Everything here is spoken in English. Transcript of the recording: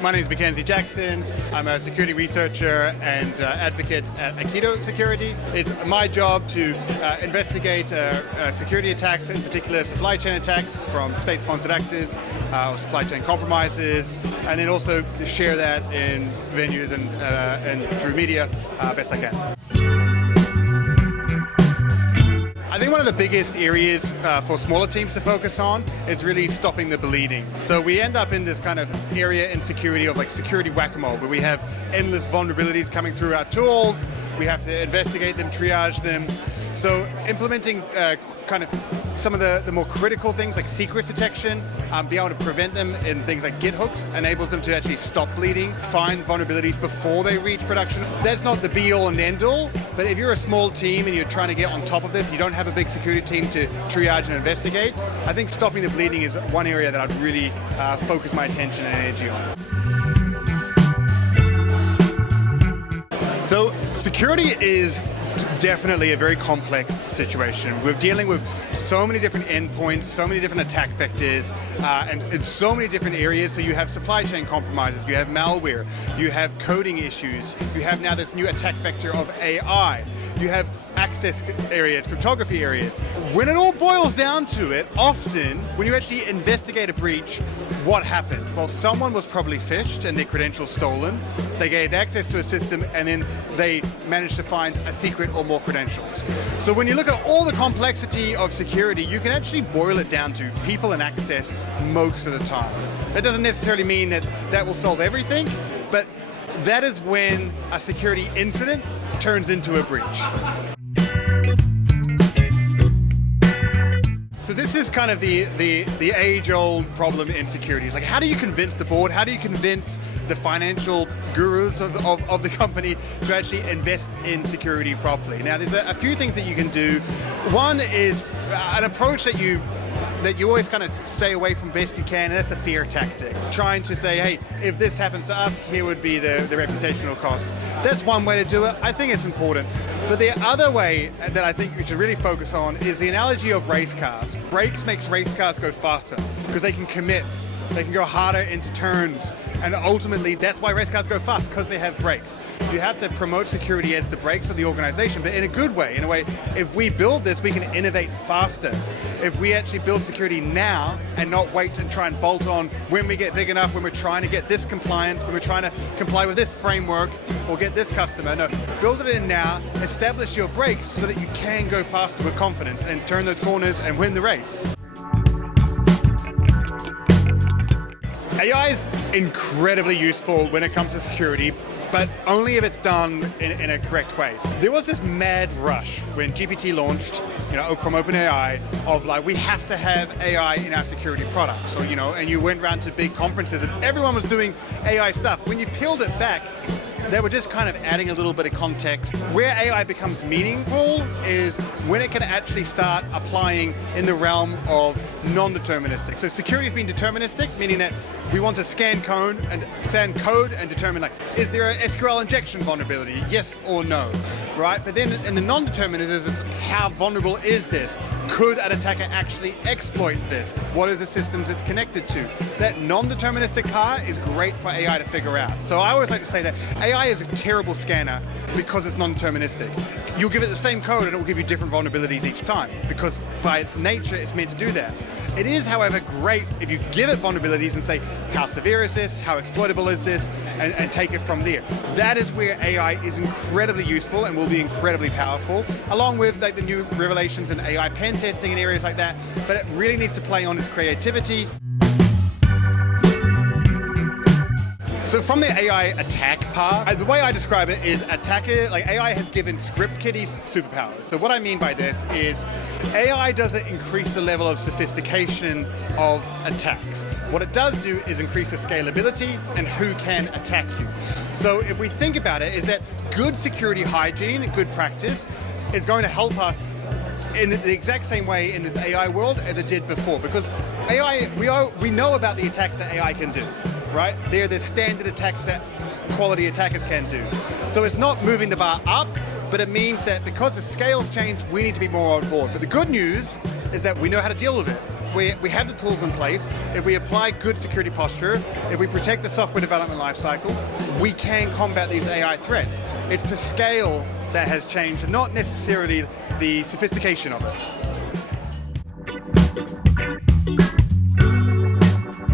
My name is Mackenzie Jackson. I'm a security researcher and advocate at Aikido Security. It's my job to investigate security attacks, in particular supply chain attacks from state-sponsored actors or supply chain compromises, and then also share that in venues and through media best I can. I think one of the biggest areas for smaller teams to focus on is really stopping the bleeding. So we end up in this kind of area in security of like security whack-a-mole, where we have endless vulnerabilities coming through our tools. We have to investigate them, triage them. So implementing kind of some of the more critical things like secrets detection, be able to prevent them in things like Git hooks, enables them to actually stop bleeding, find vulnerabilities before they reach production. That's not the be-all and end-all, but if you're a small team and you're trying to get on top of this, you don't have a big security team to triage and investigate, I think stopping the bleeding is one area that I'd really focus my attention and energy on. So security is definitely a very complex situation. We're dealing with so many different endpoints, so many different attack vectors, and in so many different areas. So you have supply chain compromises, you have malware, you have coding issues, you have now this new attack vector of AI, you have access areas, cryptography areas. When it all boils down to it, often when you actually investigate a breach, what happened? Well, someone was probably phished and their credentials stolen. They gained access to a system and then they managed to find a secret or more credentials. So when you look at all the complexity of security, you can actually boil it down to people and access most of the time. That doesn't necessarily mean that that will solve everything, but that is when a security incident turns into a breach. So this is kind of the age-old problem in security. It's like, how do you convince the board? How do you convince the financial gurus of the company to actually invest in security properly? Now, there's a few things that you can do. One is an approach that you always kind of stay away from best you can, and that's a fear tactic. Trying to say, hey, if this happens to us, here would be the reputational cost. That's one way to do it. I think it's important. But the other way that I think we should really focus on is the analogy of race cars. Brakes makes race cars go faster because they can commit. They can go harder into turns. And ultimately, that's why race cars go fast, because they have brakes. You have to promote security as the brakes of the organization, but in a good way. In a way, if we build this, we can innovate faster. If we actually build security now and not wait and try and bolt on when we get big enough, when we're trying to get this compliance, when we're trying to comply with this framework or get this customer. No, build it in now, establish your brakes so that you can go faster with confidence and turn those corners and win the race. AI is incredibly useful when it comes to security, but only if it's done in a correct way. There was this mad rush when GPT launched, from OpenAI, of like, we have to have AI in our security products. So, and you went around to big conferences and everyone was doing AI stuff. When you peeled it back, they were just kind of adding a little bit of context. Where AI becomes meaningful is when it can actually start applying in the realm of non-deterministic. So security has been deterministic, meaning that we want to scan code and determine, like, is there an SQL injection vulnerability? Yes or no, right? But then in the non-deterministic is how vulnerable is this? Could an attacker actually exploit this? What are the systems it's connected to? That non-deterministic part is great for AI to figure out. So I always like to say that AI is a terrible scanner because it's non-deterministic. You'll give it the same code and it will give you different vulnerabilities each time, because by its nature it's meant to do that. It is, however, great if you give it vulnerabilities and say, how severe is this? How exploitable is this? And take it from there. That is where AI is incredibly useful and will be incredibly powerful, along with like the new revelations in AI pen testing and areas like that. But it really needs to play on its creativity. So from the AI attack part, the way I describe it is AI has given script kiddies superpowers. So what I mean by this is AI doesn't increase the level of sophistication of attacks. What it does do is increase the scalability and who can attack you. So if we think about it, is that good security hygiene, good practice, is going to help us in the exact same way in this AI world as it did before. Because AI, we know about the attacks that AI can do. Right? They're the standard attacks that quality attackers can do. So it's not moving the bar up, but it means that because the scales change, we need to be more on board. But the good news is that we know how to deal with it. we have the tools in place. If we apply good security posture, if we protect the software development lifecycle, we can combat these AI threats. It's the scale that has changed, not necessarily the sophistication of it.